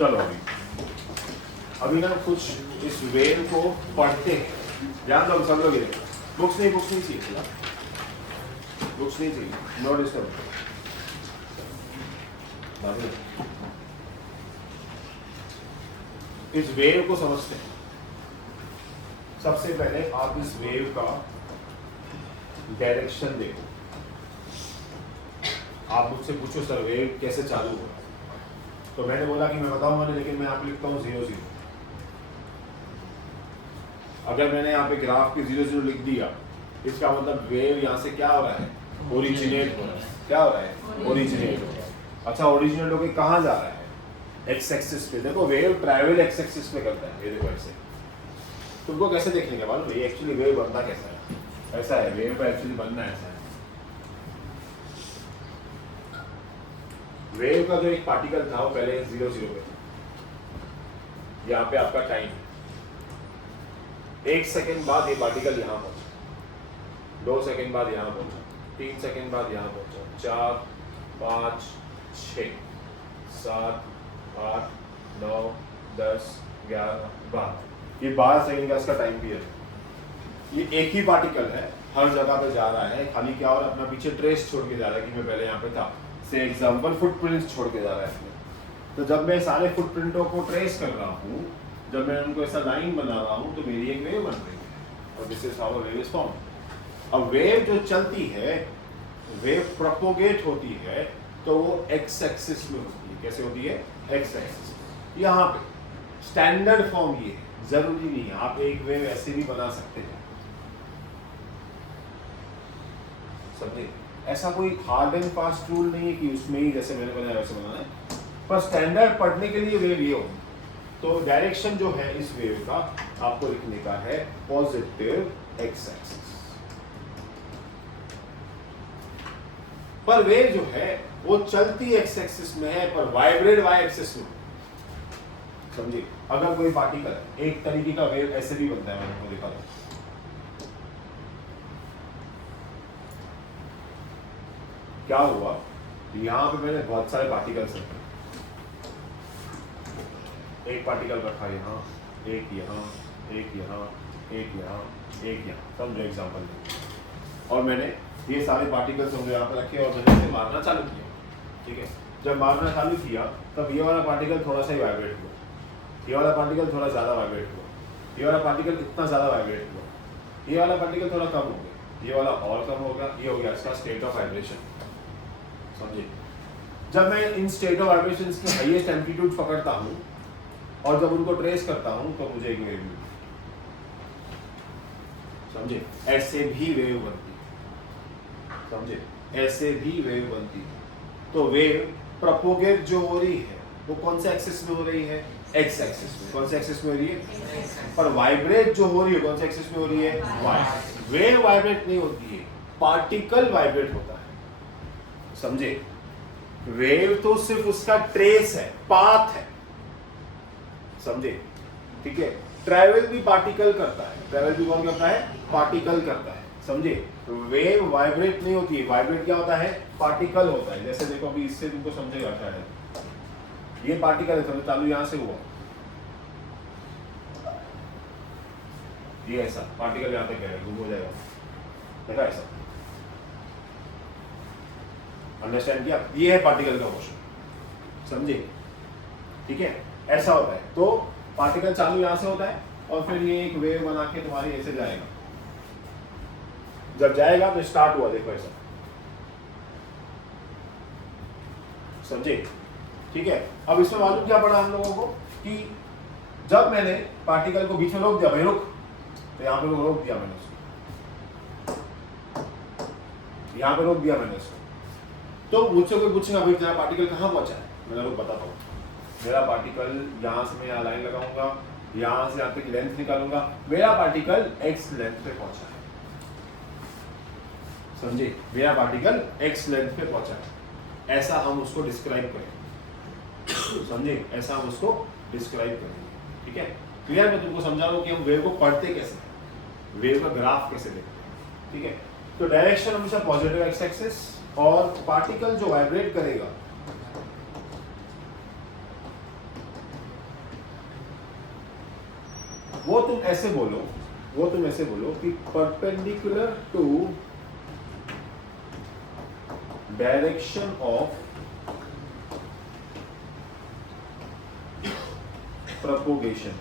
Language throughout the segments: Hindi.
चलो अभी ना कुछ इस वेव को पढ़ते हैं, ध्यान दो सब लोग। बुक्स नहीं चाहिए, बुक्स नहीं चाहिए, नो डिस्टर्ब। इस वेव को समझते हैं। सबसे पहले आप इस वेव का डायरेक्शन देखो। आप मुझसे पूछो सर वेव कैसे चालू हो रहा है, तो मैंने बोला कि मैं बताऊंगा नहीं, लेकिन मैं यहाँ पे लिखता हूँ 0 0। अगर मैंने यहाँ पे ग्राफ के 0 0 लिख दिया, इसका मतलब वेव यहाँ से क्या हो रहा है, ओरिजिनेट हो रहा है। क्या हो रहा है, ओरिजिनेट हो रहा है। अच्छा, ओरिजिनेट होकर कहाँ जा रहा है, एक्स एक्सिस पे। देखो वेव ट्रैवल एक्स एक्सिस पे करता है, ये देखो ऐसे। तुमको कैसे देखने के बाद ये एक्चुअली वेव बनता कैसा है, ऐसा है वेव का एक्चुअली बनना ऐसा है। वेव का जो एक पार्टिकल था वो पहले 0 0 पे, यहाँ पे आपका टाइम 1 सेकेंड बाद ये पार्टिकल यहाँ पहुंचा, 2 सेकेंड बाद यहाँ पहुंचा, 3 सेकेंड बाद यहाँ पहुंचा, 4 5 6 7 8 9 10 11 12, ये 12 सेकेंड का इसका टाइम पीरियड है। ये एक ही पार्टिकल है, हर जगह पे जा रहा है, खाली क्या और अपना पीछे ट्रेस छोड़ के जा रहा है कि मैं पहले यहाँ पे था। से एग्जाम्पल फुटप्रिंट्स छोड़ के जा रहा है इसमें। तो जब मैं सारे फुटप्रिंटों को ट्रेस कर रहा हूँ, जब मैं उनको ऐसा लाइन बना रहा हूँ, तो मेरी एक वेव बन रही है, और this is how a wave is formed. अब वेव जो चलती है, वेव प्रोपोगेट होती है, तो वो एक्स एक्सिस में होती है। कैसे होती है, एक्स एक्सिस। यहाँ पे स्टैंडर्ड फॉर्म ये है, जरूरी नहीं है, आप एक वेव ऐसे भी बना सकते हैं, समझे। ऐसा कोई हार्ड एंड फास्ट रूल नहीं है कि उसमें ही जैसे मैंने बनाया वैसे बनाना है, पर स्टैंडर्ड पढ़ने के लिए वेव ये हो। तो डायरेक्शन जो है इस वेव का आपको लिखने का है पॉजिटिव एक्स एक्सिस। पर वेव जो है वो चलती एक्स एक्सिस में है, पर वाइब्रेट वाई एक्सिस में, समझिए। अगर कोई पार्टिकल, एक तरीके का वेव ऐसे भी बनता है, मैंने आपको दिखा था। क्या हुआ, यहाँ पे मैंने बहुत सारे पार्टिकल्स रखे, एक पार्टिकल रखा यहाँ, एक यहाँ, एक यहाँ, एक यहाँ, एक यहाँ, समझो एग्जाम्पल। और मैंने ये सारे पार्टिकल्स होंगे यहाँ पे रखे और मैंने इसे मारना चालू किया, ठीक है। जब मारना चालू किया तब ये वाला पार्टिकल थोड़ा सा ही वाइब्रेट हुआ, ये वाला पार्टिकल थोड़ा ज़्यादा वाइब्रेट हुआ, ये वाला पार्टिकल इतना ज़्यादा वाइब्रेट हुआ, ये वाला पार्टिकल थोड़ा कम हो गया, ये वाला और कम होगा, ये हो गया इसका स्टेट ऑफ वाइब्रेशन, समझिए। जब मैं इन स्टेट ऑफ वाइब्रेशन के हाईएस्ट एम्पलीट्यूड पकड़ता हूँ और जब उनको ट्रेस करता हूँ तो मुझे एक वेव मिलती है, समझे। ऐसे भी वेव बनती है, समझे, ऐसे भी वेव बनती है। तो वेव प्रोपोगेट जो हो रही है वो कौन से एक्सिस में हो रही है, एक्स एक्सिस में। कौन से एक्सिस में हो रही है, पर वाइब्रेट जो हो रही है कौन से एक्सिस में हो रही है, वाई। वेव वाइब्रेट नहीं होती है, पार्टिकल वाइब्रेट होता है, समझे। वेव तो सिर्फ उसका ट्रेस है, पाथ है, समझे, ठीक है। ट्रैवल भी पार्टिकल करता है, ट्रैवल भी कौन करता है, पार्टिकल करता है, समझे। वेव वाइब्रेट नहीं होती है, वाइब्रेट क्या होता है, पार्टिकल होता है। जैसे देखो अभी इससे तुमको समझेगा शायद, ये पार्टिकल है, समझ, चालू यहां से हुआ, ये ऐसा पार्टिकल यहां तक गया, गुम हो जाएगा, देखा ऐसा, अंडरस्टैंड किया। ये है पार्टिकल का मोशन, समझे, ठीक है। ऐसा होता है, तो पार्टिकल चालू यहां से होता है और फिर ये एक वेव बना के तुम्हारी ऐसे जाएगा। जब जाएगा तो स्टार्ट हुआ, देखो ऐसा, समझे, ठीक है। अब इसमें मालूम क्या पड़ा हम लोगों को कि जब मैंने पार्टिकल को बीच में रोक दिया, भाई रुक, तो यहाँ पे रोक दिया मैंने उसको, यहाँ पे रोक दिया मैंने उसको। तो मुझसे कोई पूछेगा भाई तेरा पार्टिकल कहाँ पहुंचा है, मैं रुक बताता हूँ। मेरा पार्टिकल यहाँ से मैं यहाँ लाइन लगाऊंगा, यहाँ से यहाँ तक लेंथ निकालूंगा, मेरा पार्टिकल एक्स लेंथ पे पहुंचा है, समझे। मेरा पार्टिकल एक्स लेंथ पे पहुंचा है, ऐसा हम उसको डिस्क्राइब करेंगे, समझे, ऐसा हम उसको डिस्क्राइब करेंगे, ठीक है। क्लियर, मैं तुमको समझा रहा हूँ कि हम वेव को पढ़ते कैसे हैं, वेव का ग्राफ कैसे देखते हैं, ठीक है। तो डायरेक्शन हमेशा पॉजिटिव एक्स एक्सिस, और पार्टिकल जो वाइब्रेट करेगा वो तुम ऐसे बोलो कि perpendicular to direction of propagation,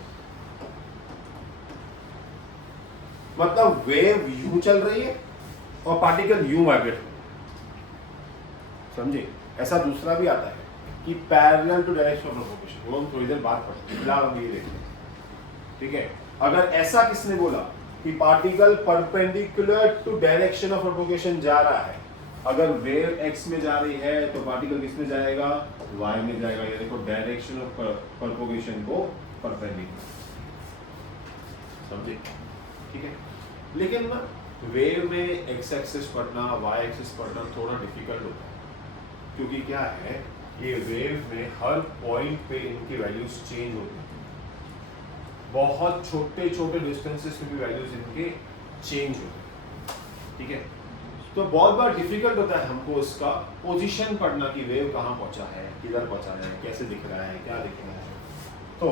मतलब वेव यूं चल रही है और पार्टिकल यूं वाइब्रेट, समझे? ऐसा दूसरा भी आता है कि parallel to direction of propagation, वो हम थोड़ी देर बाद पढ़ते हैं, फिलहाल हम ये देखते हैं, ठीक है? अगर ऐसा किसने बोला कि particle perpendicular to direction of propagation जा रहा है, अगर वेव x में जा रही है तो पार्टिकल किस में जाएगा? y में जाएगा। ये देखो डायरेक्शन ऑफ प्रोपोगेशन को परपेंडिकुलर, समझे? ठीक है, लेकिन ना वेव में x एक्सिस पढ़ना, y एक्सिस पढ़ना थोड़ा डिफिकल्ट होता है, क्योंकि क्या है, ये वेव में हर पॉइंट पे इनकी वैल्यूज चेंज होती है, बहुत छोटे छोटे डिस्टेंसेस पे भी वैल्यूज इनके चेंज होते हैं, ठीक है? तो बहुत बार डिफिकल्ट होता है हमको इसका पोजीशन पढ़ना कि वेव कहाँ पहुंचा है, किधर पहुंचा है, कैसे दिख रहा है, क्या दिख रहा है। तो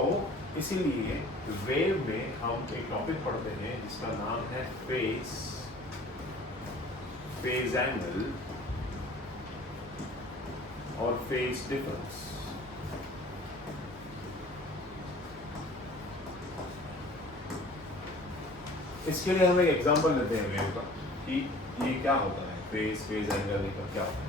इसीलिए वेव में हम एक टॉपिक पढ़ते हैं जिसका नाम है फेज एंगल और फेज डिफरेंस। इसके लिए हम एक एग्जांपल लेते हैं वेव का कि ये क्या होता है, फेज एंगल का क्या होता है।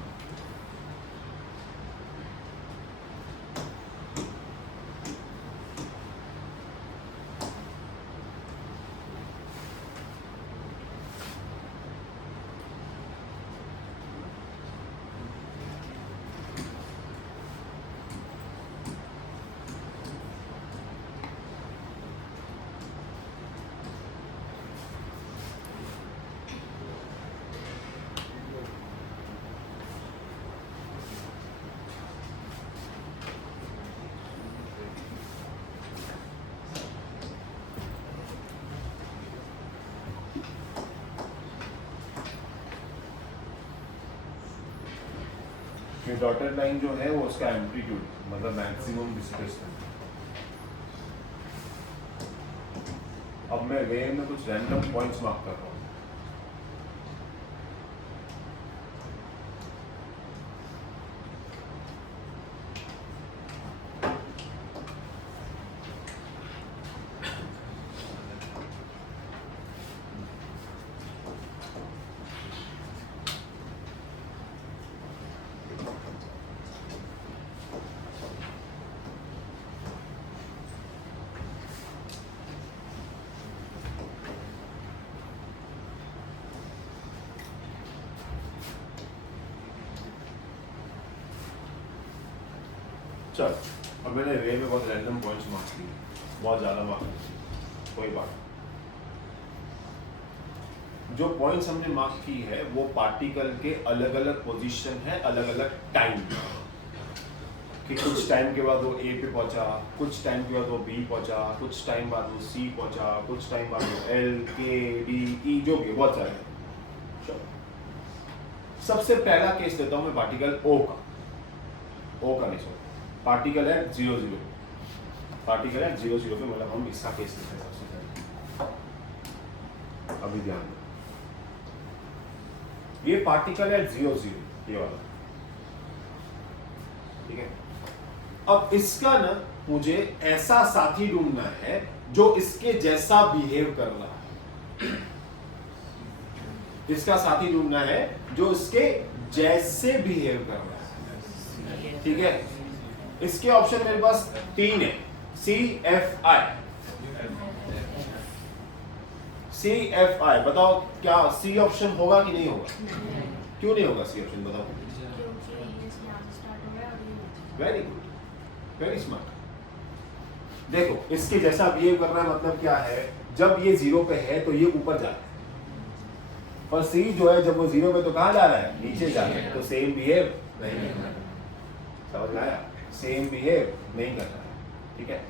डॉटेड लाइन जो है वो उसका एम्पलीट्यूड, मतलब मैक्सिमम डिस्प्लेसमेंट। अब मैं वेव में कुछ रैंडम पॉइंट्स मार्क कर रहा हूँ, चल अब मैंने वे में बहुत रैंडम पॉइंट्स मार्क किए, बहुत ज़्यादा मार्क किए, कोई बात। जो पॉइंट्स हमने मार्क की है वो पार्टिकल के अलग अलग पोजीशन है, अलग अलग टाइम, कि कुछ टाइम के बाद वो ए पे पहुंचा, कुछ टाइम के बाद वो बी पहुंचा, कुछ टाइम बाद वो सी पहुंचा, कुछ टाइम बाद वो एल के डी ई, जो भी बहुत सारे। सबसे पहला केस लेता हूं मैं पार्टिकल ओ का, ओ का नहीं सॉरी, पार्टिकल है 0 0, पार्टिकल है 0 0 पे, मतलब हम इसका केस लेते हैं सबसे पहले। अभी ध्यान दो, ये पार्टिकल है 0 0, ये वाला, ठीक है? अब इसका ना मुझे ऐसा साथी ढूंढना है जो इसके जैसा बिहेव कर रहा है, इसका साथी ढूंढना है जो इसके जैसे बिहेव कर रहा है, ठीक है? इसके ऑप्शन मेरे पास 3 है, C F I, C F I. बताओ क्या सी ऑप्शन होगा कि नहीं होगा? क्यों नहीं होगा सी ऑप्शन, बताओ? Very good, very smart. देखो इसके जैसा बिहेव कर रहा है मतलब क्या है, जब ये 0 पे है तो ये ऊपर जा रहा है, और सी जो है जब वो 0 पे तो कहां जा रहा है, नीचे जा रहा है, तो सेम बिहेव नहीं कर रहा है। समझ में आया? सेम बिहेव नहीं कर रहा है, ठीक है?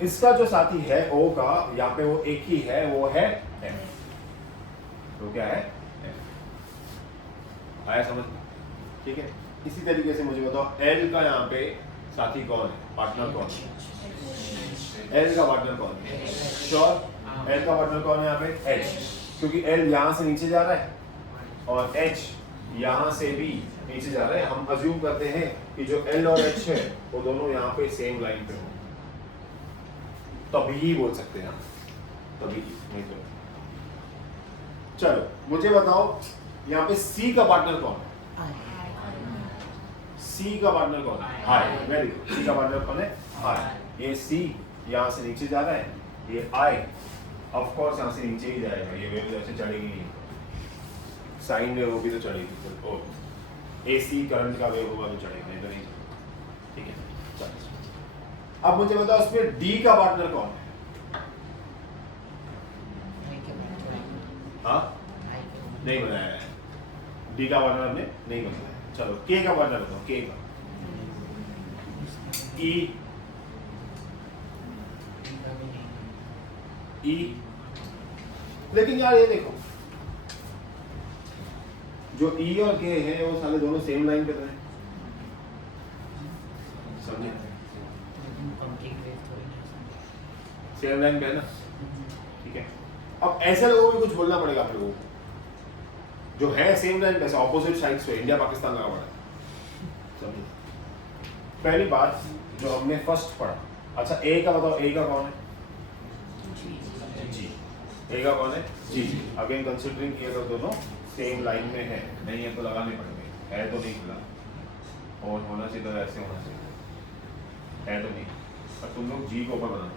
इसका जो साथी है ओ का, यहाँ पे वो एक ही है, वो है एफ। तो क्या है? एफ। आया समझ? ठीक है? इसी तरीके से मुझे बताओ एल का यहाँ पे साथी कौन है, पार्टनर कौन है, एल का पार्टनर कौन है, श्योर, एल का पार्टनर कौन है यहाँ पे, एच, क्योंकि एल यहाँ से नीचे जा रहा है और एच यहाँ से भी नीचे जा रहा है। हम अज्यूम करते हैं कि जो एल और एच है वो दोनों यहाँ पे सेम लाइन पे हो, तभी ही बोल सकते हैं हम, तभी नहीं तो। चलो मुझे बताओ यहाँ पे सी का पार्टनर कौन है, सी का पार्टनर कौन है, आई, वेरी गुड, सी का पार्टनर कौन है, आई। ये सी यहाँ से नीचे जा रहा है, ये आई ऑफ कोर्स यहाँ से नीचे ही जाएगा, ये वेव जैसे चढ़ेगी नहीं, साइन वेव होगी तो चढ़ेगी, तो एसी करंट का वेव होगा तो चढ़ेगा, नहीं तो नहीं चढ़ेगा, ठीक है। चलो अब मुझे बताओ इसमें डी का पार्टनर कौन है, हाँ नहीं बनाया है, डी का पार्टनर हमने नहीं बनाया। चलो के का पार्टनर बताओ, के का, ई, ई, लेकिन यार ये देखो जो ई और के है वो साले दोनों सेम लाइन पे तो हैं, समझे, सेम लाइन पे है ना, ठीक है। अब ऐसे लोगों को कुछ बोलना पड़ेगा आप लोगों को, जो है सेम लाइन पे, ऑपोजिट साइड्स पे, इंडिया पाकिस्तान लगा पड़ा है, समझे। पहली बात जो हमने फर्स्ट पढ़ा, अच्छा ए का बताओ, ए का कौन है, जी, ए का कौन है, जी, अगेन कंसिडरिंग किया तो दोनों सेम लाइन में है, नहीं है तो लगाने पड़ेंगे, है तो नहीं खुला, और होना चाहिए तो ऐसे होना चाहिए, है तो नहीं, और तुम लोग जी को ऊपर बनाओ,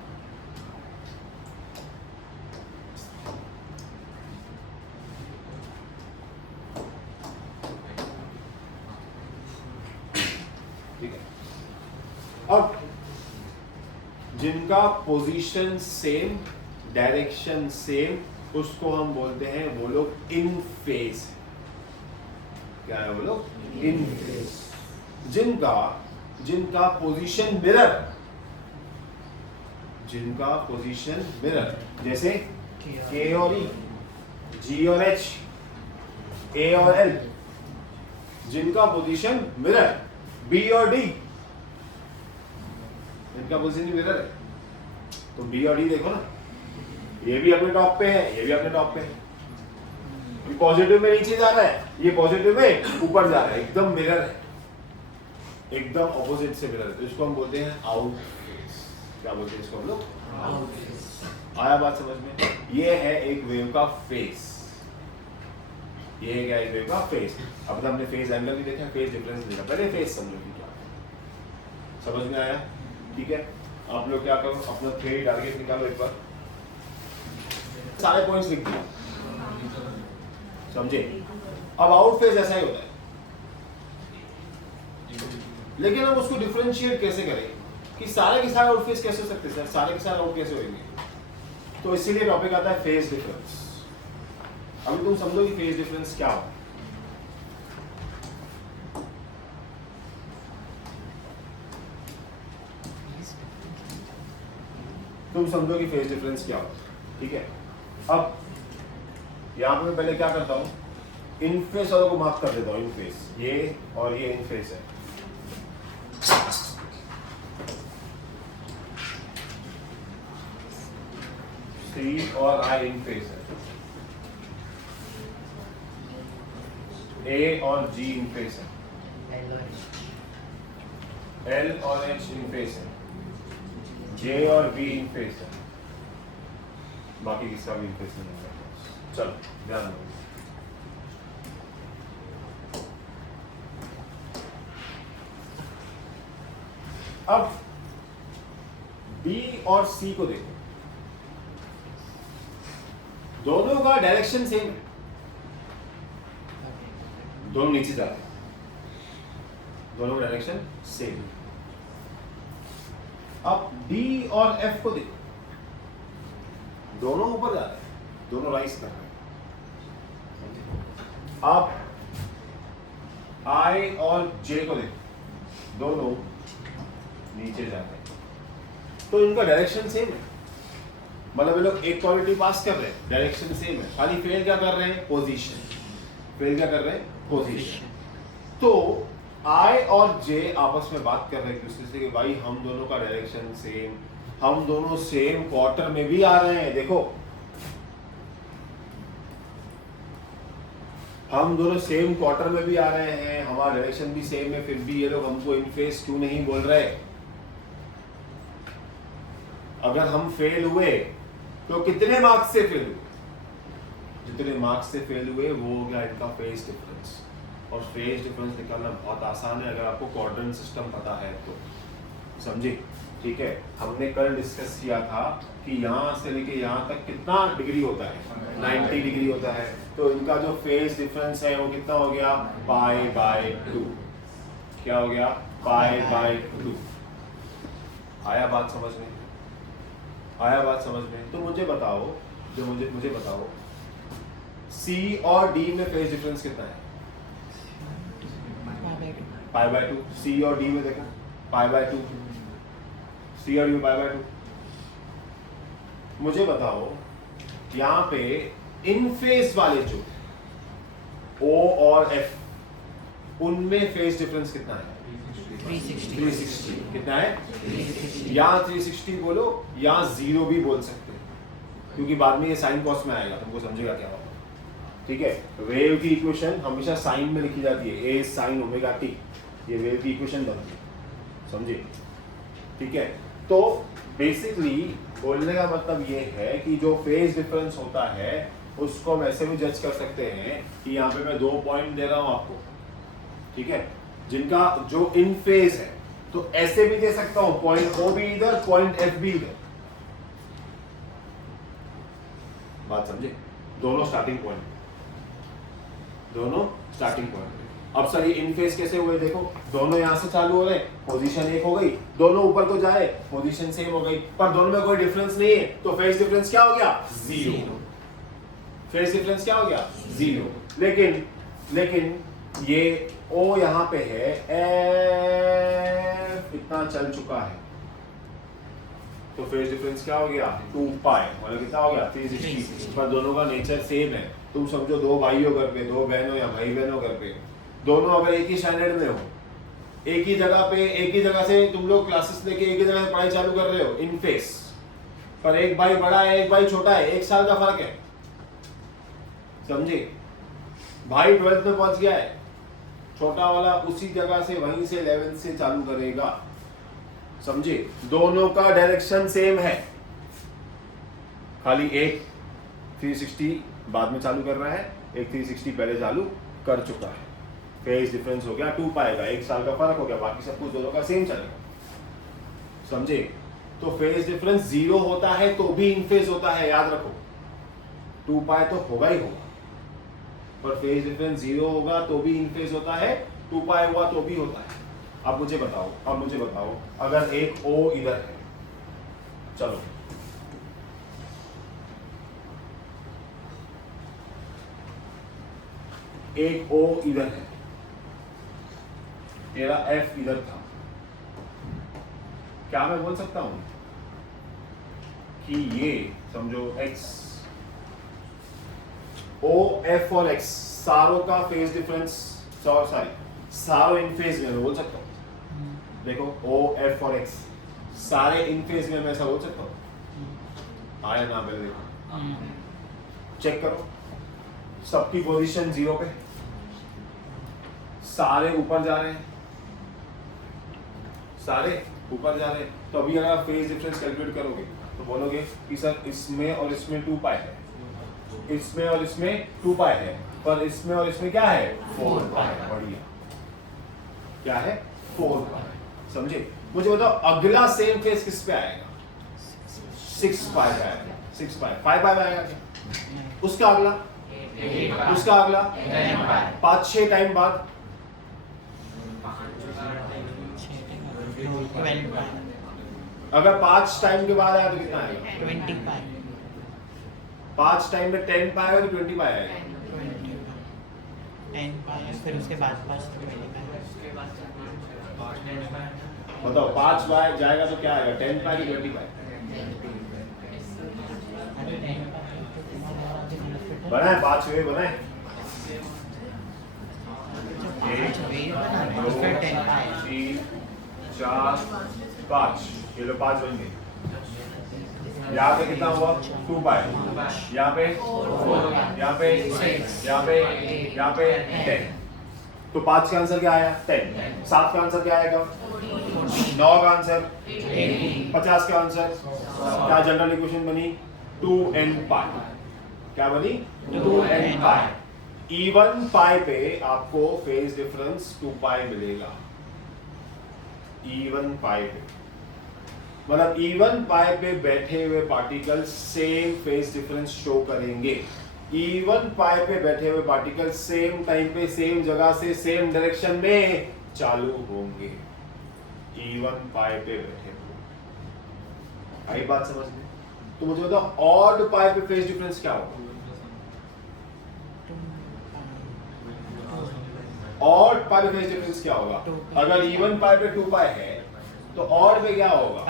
ठीक है। अब जिनका पोजीशन सेम, डायरेक्शन सेम, उसको हम बोलते हैं वो लोग इन फेज, क्या है वो लोग, इन फेज। जिनका पोजीशन मिरर, जिनका पोजीशन मिरर, जैसे के और ई, जी और एच, ए और एल, जिनका पोजीशन मिरर, बी और डी, इनका पोजीशन मिरर है, तो बी और डी देखो ना, ये भी अपने टॉप पे है, ये भी अपने टॉप पे है, ये पॉजिटिव में नीचे जा रहा है, ये पॉजिटिव में ऊपर जा रहा है, एकदम मिरर है, एकदम ऑपोजिट से मिरर है, तो इसको हम बोलते हैं आउट फेस। क्या बोलते हैं इसको हम लोग, आउट फेस। आया बात समझ में, ये है एक वेव का फेस, ये है क्या, एक वेव का फेस। अब तो हमने फेज एंगल भी देखा, फेज डिफरेंस देखा, पहले फेस समझो कि क्या है, समझ में आया, ठीक है। आप लोग क्या करो, अपना थ्योरी टारगेट निकालो एक बार, सारे पॉइंट्स लिख दिया, समझे। अब आउट फेज ऐसा ही होता है, लेकिन हम उसको डिफरेंशिएट कैसे करें कि सारे के सारे आउट फेज कैसे हो सकते हैं सर, सारे के सारे आउट कैसे होंगे, तो इसीलिए टॉपिक आता है फेज डिफरेंस। अभी तुम समझो कि फेज डिफरेंस क्या हो, तुम समझो कि फेज डिफरेंस क्या हो, ठीक है। अब यहां पे मैं पहले क्या करता हूं, इन फेस वालों को मार्क कर देता हूं, इन फेस, ये और ये इन फेस है, सी और आई इन फेस है, ए और जी इन फेस है, एल और एच इन फेस है, जे और बी इन फेस है, बाकी किसका भी इन फेस नहीं है। चलो ध्यान दो, अब बी और सी को देखो, दोनों का डायरेक्शन सेम है, दोनों नीचे जा रहे हैं, दोनों का डायरेक्शन सेम है। अब डी और एफ को देखो, दोनों ऊपर जा रहे हैं, दोनों राइज कर रहे हैं। अब आई और जे को देखो, दोनों नीचे जा रहे हैं, तो इनका डायरेक्शन सेम है, मतलब ये लोग एक क्वालिटी पास कर रहे हैं, डायरेक्शन सेम है, खाली फेल क्या कर रहे हैं, पोजीशन, फेल क्या कर रहे हैं, पोजीशन। तो I और J आपस में बात कर रहे हैं एक दूसरे से कि भाई हम दोनों का डायरेक्शन सेम, हम दोनों सेम क्वार्टर में भी आ रहे हैं। देखो हम दोनों सेम क्वार्टर में भी आ रहे हैं, हमारा डायरेक्शन भी सेम है, फिर भी ये लोग हमको इन फेस क्यों नहीं बोल रहे? अगर हम फेल हुए तो कितने मार्क्स से फेल हुए? जितने मार्क्स से फेल हुए वो हो गया इनका फेज डिफरेंस। और फेज डिफरेंस निकालना बहुत आसान है अगर आपको क्वाड्रेंट सिस्टम पता है तो, समझे? ठीक है, हमने कल डिस्कस किया था कि यहाँ से लेके यहाँ तक कितना डिग्री होता है, 90 डिग्री होता है। तो इनका जो फेज डिफरेंस है वो कितना हो गया, π/2। क्या हो गया, π/2। आया बात समझ में? आया बात समझ में? तो मुझे बताओ, जो मुझे बताओ C और D में फेज डिफरेंस कितना है? π/2। C और D में देखो π/2, C और D में π/2। मुझे बताओ यहाँ पे इन फेज वाले जो O और F उनमें फेज डिफरेंस कितना है? 360। कितना है? 360। यहाँ 360 बोलो, यहाँ 0 भी बोल सकते हैं क्योंकि बाद में ये साइन कॉस में आएगा, तुमको समझेगा क्या होगा। ठीक है, वेव की इक्वेशन हमेशा साइन में लिखी जाती है, A sin ओमेगा t, ये वेव की इक्वेशन बनती है, समझे? ठीक है, तो बेसिकली बोलने का मतलब ये है कि जो फेज डिफरेंस होता है उसको हम ऐसे भी जज कर सकते हैं कि यहाँ पे मैं 2 पॉइंट दे रहा हूँ आपको, ठीक है, जिनका जो इन फेज है, तो ऐसे भी दे सकता हूँ, पॉइंट O भी इधर, पॉइंट F भी इधर। बात समझे? दोनों स्टार्टिंग पॉइंट, दोनों स्टार्टिंग पॉइंट। अब सर ये इन फेज कैसे हुए? देखो दोनों यहाँ से चालू हो रहे, पोजीशन एक हो गई, दोनों ऊपर को जाए, पोजीशन सेम हो गई, पर दोनों में कोई डिफरेंस नहीं है, तो फेज डिफरेंस क्या हो गया? 0। फेज डिफरेंस क्या हो गया? 0। लेकिन ये O यहाँ पे है, F इतना चल चुका है, तो फेज डिफरेंस क्या हो गया? 2π, मतलब कितना हो गया? 360। पर दोनों का नेचर सेम है। तुम समझो दो भाई हो घर पे, दो बहन हो या भाई बहन हो घर पे, दोनों अगर एक ही स्टैंडर्ड में हो, एक ही जगह से तुम लोग क्लासेस लेके एक ही जगह से पढ़ाई चालू कर रहे हो इन फेस, पर एक भाई बड़ा है एक भाई छोटा है, 1 साल का फर्क है, समझे? भाई 12th में पहुंच गया है, छोटा वाला उसी जगह से वहीं से 11th से चालू करेगा, समझे? दोनों का डायरेक्शन सेम है, खाली एक 360 बाद में चालू कर रहा है, एक 360 पहले चालू कर चुका है। फेज डिफरेंस हो गया 2π का, 1 साल का फर्क हो गया, बाकी सब कुछ दोनों का सेम चलेगा, समझे? तो फेज डिफरेंस 0 होता है तो भी इन फेज होता है, याद रखो। 2π तो होगा ही होगा, पर फेज डिफरेंस 0 होगा तो भी इन फेज होता है, 2π हुआ तो भी होता है। अब मुझे बताओ अगर एक O इधर है, चलो एक O इधर है, तेरा F इधर था, क्या मैं बोल सकता हूं कि ये समझो X, O, F और X सारों का फेज डिफरेंस, सारों इन फेज में मैं बोल सकता हूं। देखो O, F और X सारे इन फेज में मैं ऐसा बोल सकता हूं? आया ना? पहले देखो, चेक करो, सबकी पोजीशन 0 पे, सारे ऊपर जा रहे हैं, तो अभी अगर आप फेज डिफरेंस कैलकुलेट करोगे तो बोलोगे कि सर इसमें और इसमें 2π है, इसमें और इसमें 2π है, पर इसमें और इसमें क्या है? 4π। बढ़िया, क्या है? 4π, समझे? मुझे बताओ अगला सेम फेज किस पे आएगा? 6π पे आएगा, 6π 5π पे आएगा क्या? उसका अगला 5-6 टाइम बाद, अगर 5 टाइम के बाद आया तो कितना आएगा? 20π। 5 टाइम में 10π आएगा कि 20π आएगा? 10π, फिर उसके बाद 5 बताओ 5 बार जाएगा तो क्या आएगा? 10π कि 20π? बनाए 5 वे बनाए, एक, वेव बना रहे हैं, दो, फिर 10 पाई 3, 4, 5। ये लो 5 बन गए। यहाँ पे कितना हुआ 2 पाई, यहाँ पे 4, यहाँ पे 6, यहाँ पे 10। तो 5 का आंसर क्या आया 10, 7 का आंसर क्या आएगा 9 का आंसर 50 का आंसर क्या जनरल इक्वेशन बनी 2n पाई। क्या बनी 2n पाई। इवन पाई पे आपको फेज डिफरेंस 2 पाई मिलेगा। इवन पाई पे मतलब इवन पाई पे बैठे हुए particle same phase difference show करेंगे। इवन पाई पे बैठे हुए पार्टिकल सेम टाइम पे सेम जगह से सेम डायरेक्शन में चालू होंगे। इवन पाई पे बैठे हुए, आई बात समझ में? तो मुझे बताओ ऑड पाई पे फेज डिफरेंस क्या होगा? ऑड पाई पे फेज डिफरेंस क्या होगा? अगर इवन पाई पे 2 पाई है तो ऑड पे क्या होगा?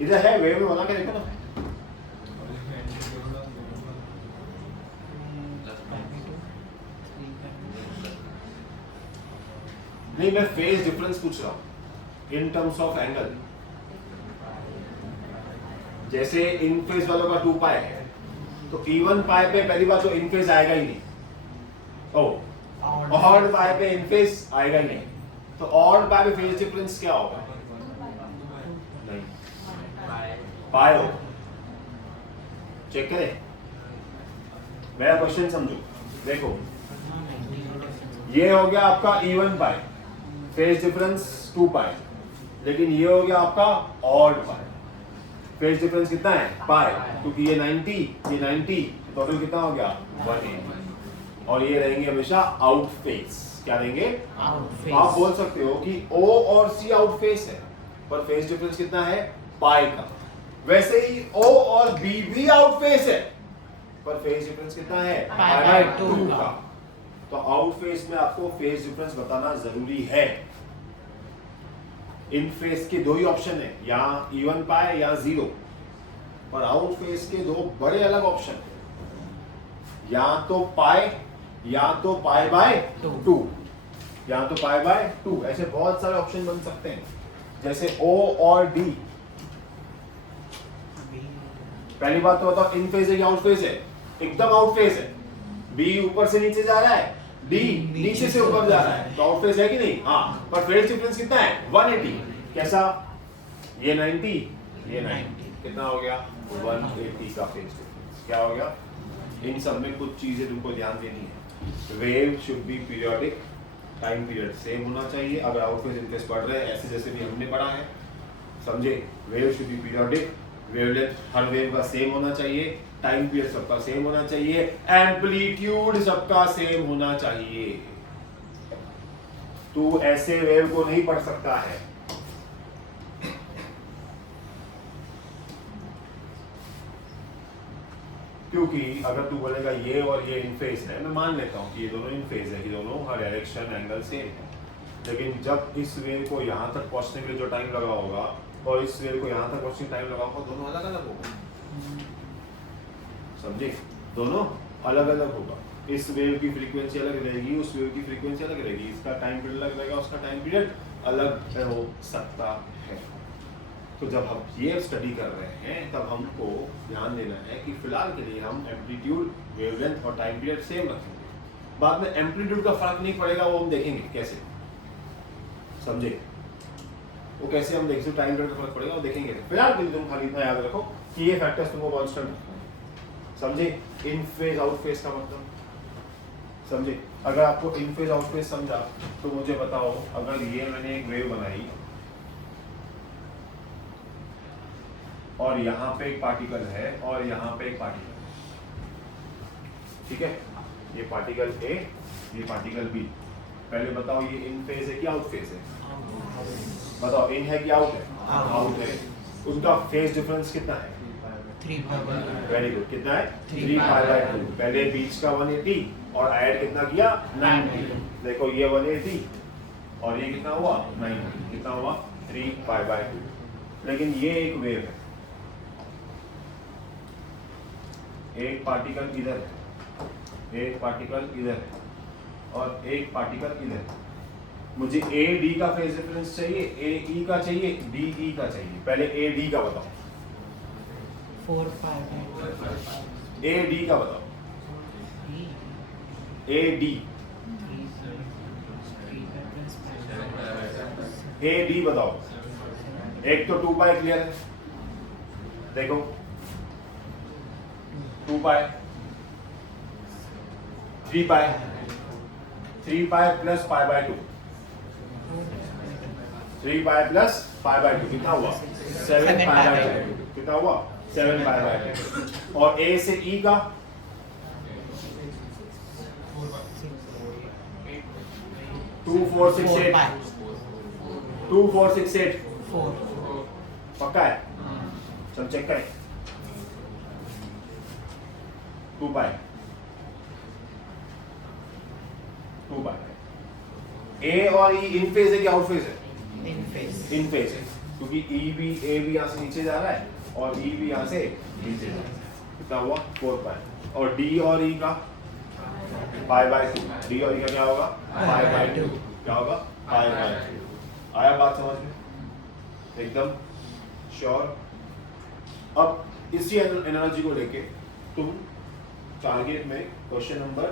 इधर है वेव में बना के देखो ना। नहीं, मैं फेज डिफरेंस पूछ रहा हूं इन टर्म्स ऑफ एंगल। जैसे इन फेज वालों का 2 पाई है तो इवन पाई पे पहली बात तो इन फेज आएगा ही नहीं। ऑड पाई पे इन फेज आएगा ही नहीं। तो ऑड पाई पे फेज डिफरेंस क्या होगा? नहीं, पाई हो। चेक करें, मेरा क्वेश्चन समझो। देखो ये हो गया आपका इवन पाई, फेज डिफरेंस 2 पाई, लेकिन ये हो गया आपका ऑड पाई। फेज डिफरेंस कितना है पाई, क्योंकि ये 90 टोटल कितना हो गया 180। और ये रहेंगे हमेशा आउट फेज। क्या रहेंगे? आप बोल सकते हो कि O और C आउट फेज है, पर फेज डिफरेंस कितना है पाई का। वैसे ही O और B भी आउट फेज है, पर फेज डिफरेंस कितना है पाई बाय 2 का। तो आउट फेज में आपको फेज डिफरेंस बताना जरूरी है। इन फेज के 2 ही ऑप्शन है, या इवन पाई या 0, और आउट फेज के 2 बड़े अलग ऑप्शन है, या तो पाई बाय 2, या तो पाई बाय 2। ऐसे बहुत सारे ऑप्शन बन सकते हैं, जैसे O और D। पहली बात तो बताओ इन फेज है कि आउट फेज है? एकदम आउट फेज है। B ऊपर से नीचे जा रहा है, D नीचे से ऊपर जा रहा है, तो आउट फेज है कि नहीं? हाँ, पर फेज डिफरेंस कितना है 180। कैसा? ये 90, ये 90, कितना हो गया 180 का फेज डिफरेंस। क्या हो गया? इन सब में कुछ चीजें तुमको ध्यान देनी है। Wave should be periodic, time period same होना चाहिए। अगर आउट फेज इन फेज पढ़ रहे हैं ऐसे जैसे भी हमने पढ़ा है, समझे? Wave should be periodic, wavelength her wave का सेम होना चाहिए, टाइम पीरियड सबका सेम होना चाहिए, एम्पलीट्यूड सबका सेम होना चाहिए। तू ऐसे वेव को नहीं पढ़ सकता है। क्योंकि अगर तू बोलेगा ये और ये इन फेज है, मैं मान लेता हूँ कि ये दोनों इन फेज है, कि दोनों हर डायरेक्शन एंगल सेम है, लेकिन जब इस वेव को यहाँ तक पहुँचने के लिए जो टाइम लगा होगा और इस वेव को यहाँ तक पहुँचने टाइम लगा होगा, दोनों अलग अलग होगा। समझे? दोनों अलग अलग होगा। इस वेव की फ्रीक्वेंसी अलग रहेगी, उस वेव की फ्रीक्वेंसी अलग रहेगी, इसका टाइम पीरियड अलग रहेगा, उसका टाइम पीरियड अलग हो सकता है। तो जब हम ये स्टडी कर रहे हैं तब हमको ध्यान देना है कि फिलहाल के लिए हम एम्पलीट्यूड, वेवलेंथ और टाइम पीरियड सेम रखेंगे। बाद में एम्पलीट्यूड का फर्क नहीं पड़ेगा, वो हम देखेंगे कैसे। समझे? वो कैसे हम देखेंगे, टाइम पीरियड का फर्क पड़ेगा वो देखेंगे। फिलहाल के लिए तुम खाली इतना याद रखो कि ये फैक्टर्स तुमको कांस्टेंट रखना है। समझे? इन फेज आउट फेज का मतलब समझे? अगर आपको इन फेज आउट फेज समझा तो मुझे बताओ, अगर ये मैंने एक वेव बनाई और यहाँ पे एक पार्टिकल है और यहाँ पे एक पार्टिकल, ठीक है? ये पार्टिकल A, ये पार्टिकल B। पहले बताओ ये इन फेज है कि आउट फेज है? बताओ, इन है कि आउट है? आउट है। उनका फेज डिफरेंस कितना है? 3 पाई। Very good. कितना है? 3 पाई बाय 2। पहले बीच का 180 और ऐड कितना किया 90। देखो ये 180 और ये कितना हुआ 90, कितना हुआ 3 पाई बाय 2। लेकिन ये एक वेव है, एक पार्टिकल इधर है एक पार्टिकल इधर है और एक पार्टिकल इधर है। मुझे ए डी का फेज डिफरेंस चाहिए, ए ई का चाहिए, डी ई का चाहिए। पहले ए डी का बताओ, 4 5 ए डी का बताओ, ए डी, ए डी बताओ। एक तो 2 पाई क्लियर है, देखो 2 पाई, 3 पाई, 3 pi plus pi by 2, 3 pi plus pi by 2 कितना हुआ? 7 पाई बाय 2। कितना हुआ? 7 पाई बाय 2। और ए से ई का 2 4 6 8, 2 4 6 8 4 पक्का है? चल चेक करें। 2 पाई, 2 पाई। ए और ई इन फेज है कि आउट फेज है? इन फेज। इन फेज है, क्योंकि ई भी, ए भी यहाँ से नीचे जा रहा है और ई भी यहाँ से नीचे जा रहा है। कितना हुआ? 4 पाई। और डी और ई का पाई बाय 2, डी और ई का क्या होगा? Pi by 2। क्या होगा? Pi by 2। आया बात समझ में? एकदम श्योर। अब इसी एनालॉजी को लेके तुम टारगेट में क्वेश्चन नंबर